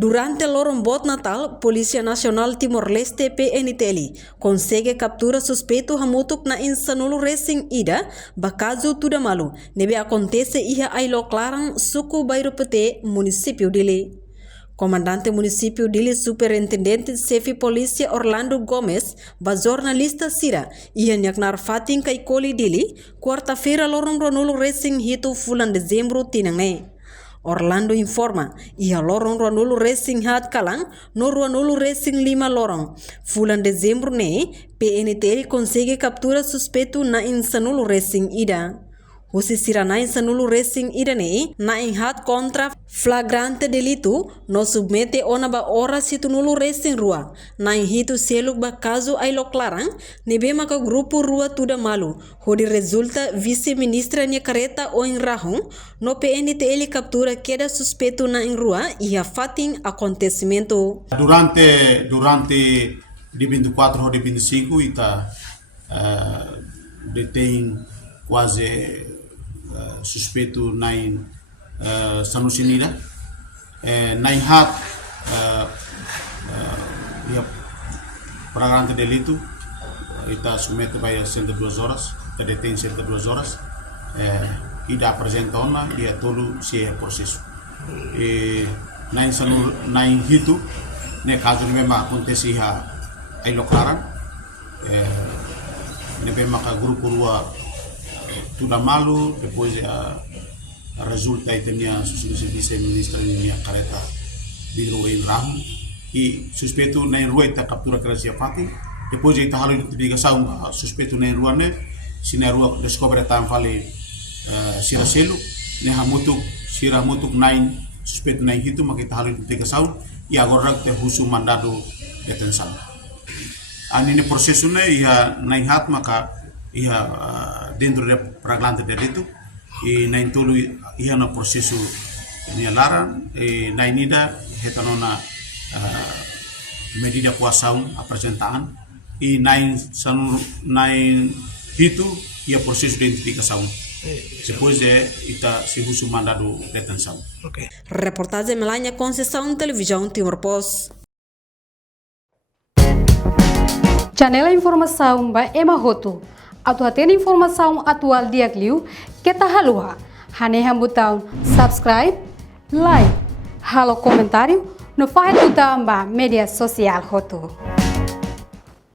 Durante lorong bot Natal, Polícia Nacional Timor-Leste PNTL consegue captura suspeito hamutuk na insanulu racing ida bakazu tuda malu. Nebe acontece iha ailo clarang suku bairro pete município dele. Comandante município dele Superintendente Chefe Polícia Orlando Gomes ba jornalista Sira iha nyaknar fatin kai koli dele quarta-feira lorong ronulu racing hitu fulan dezembro tinangne. Orlando informa, ia lorong Ruanulu Racing hat kalang, no Ruanulu Racing 5 lorong. Fulan dezembro ne, PNTL consegue captura suspeito na insanulu Racing ida. Husi sira na insanulu Racing ida ne, na hat contra flagrante delito, no submete ona ba ora situnulu Racing rua. Na hitu seluk ba caso ailo clarang, nebe maka grupo rua tuda malu. Hodi resulta vice-ministra nia careta o em rahong, no PNTL captura queda suspeito na em rua e a fatin acontecimento. Durante di 24 ou di 25 ita detém quase suspeito na Sanusinida na hat flagrante delito ita submete vai a 102 horas ita detém 102 horas ida apresenta ona e tolo se é processo e na hitu ne caso mesmo acontece aí locaram ne bem maka grupo rua tudo malu depois resulta e tinha vice-ministra minha careta biro em ram e suspeito na rua ita captura crasia fati depois ita halu identificação suspeito na rua ne se na rua descobre tam vale siraselo ne hamutuk sira mutuk nain suspeito na hitu maka ita halu identificação e agora te husu mandado detenção ani processo ne ia na hat maka ia dentro do flagrante delito e na intolo ia no processo ni laran e na inida hetanona medida coação apresentaan e na hitu ia processo de identificação depois ita se husu mandado detenção. Okay. Reportagem Melania Conceição, Televisão Timor-Post. Janela informação ba emahoto. Atu hatena informação atual diagliu kita halua. Haneha botão subscribe, like, halo comentário no faixa do media social hoto.